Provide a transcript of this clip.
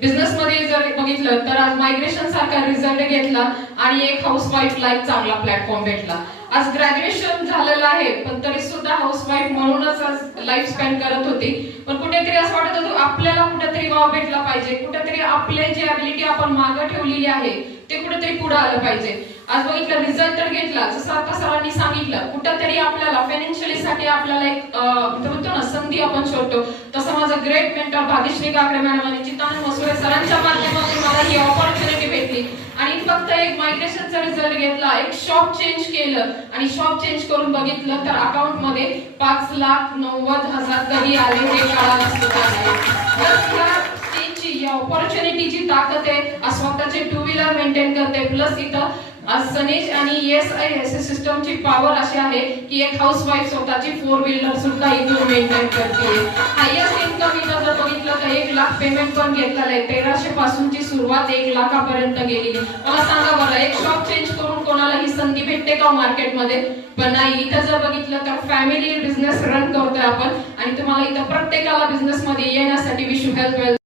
Business मध्ये जर बघितलं तर आज मायग्रेशन सारखा रिझल्ट घेतला आणि एक हाऊसवाईफला एक चांगला प्लॅटफॉर्म भेटला. आज ग्रॅज्युएशन झालेलं आहे पण तरी सुद्धा हाऊसवाईफ म्हणूनच आज लाईफ स्पेंड करत होती. पण कुठेतरी असं वाटत होतं आपल्याला कुठेतरी वाव भेटला पाहिजे, कुठेतरी आपले जे ॲबिलिटी आपण मागे ठेवलेली आहे ते कुठेतरी पुढे आलं पाहिजे. आज बघितलं रिझल्ट तर घेतला, जसं आता सरांनी सांगितलं कुठेतरी आपल्याला फायनान्शियली साठी आपल्याला एक म्हणतो ना संधी आपण शोधतो. तसं माझा great mentor Bhagyashree Kakade madam आणि चित्तानंद मसुरे सरांच्या माध्यमातून मला ही ऑपॉर्च्युनिटी भेटली आणि फक्त एक मायग्रेशनचा रिझल्ट घेतला, एक शॉप चेंज केलं आणि शॉप चेंज करून बघितलं तर अकाउंट मध्ये 5,90,000 कधी आले हे कळालं सुद्धा. या ऑपॉर्च्युनिटीची ताकद आहे. स्वतःचे टू व्हीलर मेंटेन करते प्लस इथं सनेज आणि ESI सिस्टमची पॉवर अशी आहे की एक हाऊसवाईफ स्वतःची 4 व्हीलर सुद्धा इथून मेंटेन करते. हायेस्ट इन्कम इथं जर बघितलं तर 1 लाख पेमेंट पण घेतलेलं आहे. 1300 पासूनची सुरुवात 1 लाखापर्यंत गेली. मला सांगा बरं एक शॉप चेंज करून कोणाला ही संधी भेटते का मार्केटमध्ये? पण नाही. इथं जर बघितलं तर फॅमिली बिझनेस रन करतोय आपण आणि तुम्हाला इथं प्रत्येकाला बिझनेस मध्ये येण्यासाठी विश यू हेल्थ